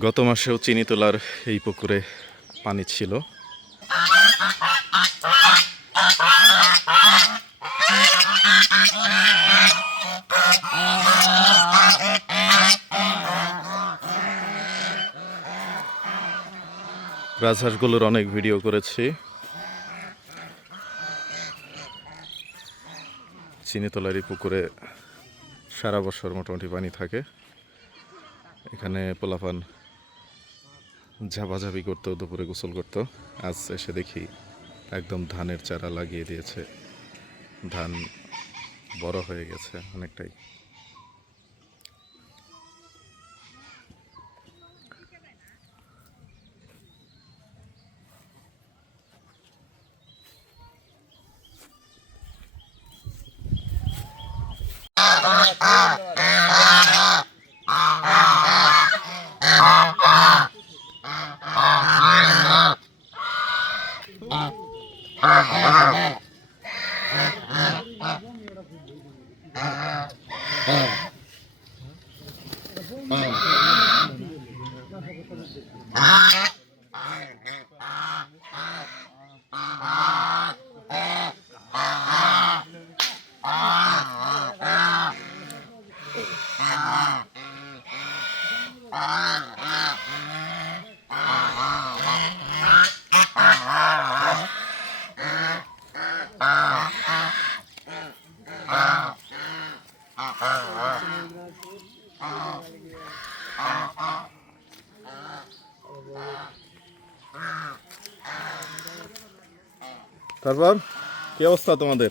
গত মাসেও চিনি তোলার এই পুকুরে পানি ছিল। রাজহাঁসগুলোর অনেক ভিডিও করেছি। চিনিতলার এই পুকুরে সারা বছর মোটামুটি পানি থাকে। এখানে পোলাপান ঝাপাঝাপি করতো, দুপুরে গোসল করতো। আজ এসে দেখি একদম ধানের চারা লাগিয়ে দিয়েছে। ধান বড় হয়ে গেছে অনেকটাই। Ah! তারপর? কি অবস্থা তোমাদের?